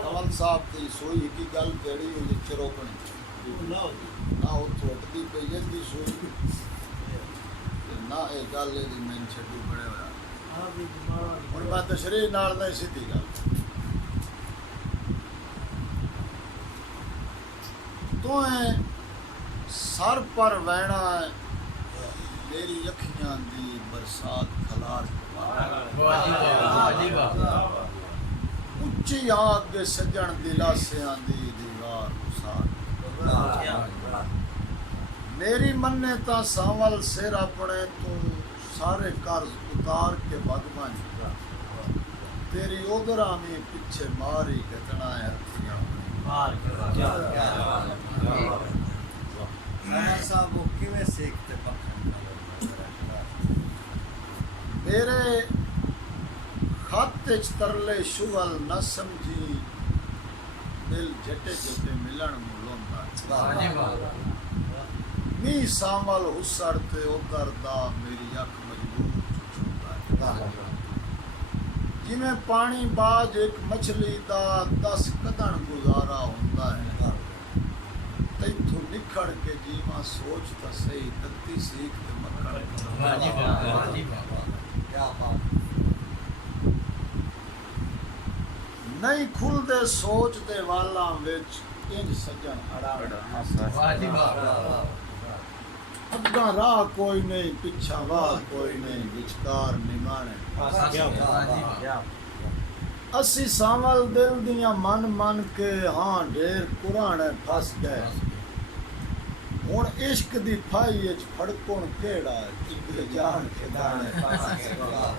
अमल साहब की सोई की गल केड़ी हुई चिरोकनी ना उत्थों उठती पई जल्दी सोई ना ये गल मैं छड्डू बड़े होया हुण मैं तशरीह नाल नहीं सीधी गल तो सर पर वैना मेरी अखियां दी बरसात खलार उच्ची आग दे सजन दिलासियां दी दीवार उसार मेरी मन्ने ता सांवल सिर अपने तू सारे कर्ज उतार के बगमा तेरी ओदरा में पीछे मारी घटना है साहब वो किवें सीखते मेरे खत तरले शुगल न समझी दिल जटे जटे मिलन मुलोंदा नी सामल हुसर ते उधर दा मेरी अख मजबूर छुछुंदा जिमें पानी बाज एक मछली दा 10 कदन गुजारा होंदा है तैथों निखड़ के जीवा सोच ता सही तत्ती सीख ते मखण नहीं खुलदे सोच दे वाला विच इंज सजन अड़ा अग्गा राह कोई नहीं पिछा वाह कोई नहीं विचकार निमाने असी सांवल दिल दियां मन मन के हाँ ढेर पुराने फस गए हुण इश्क दी फाई विच फड़कुण केड़ा इक जान के दाने फस गए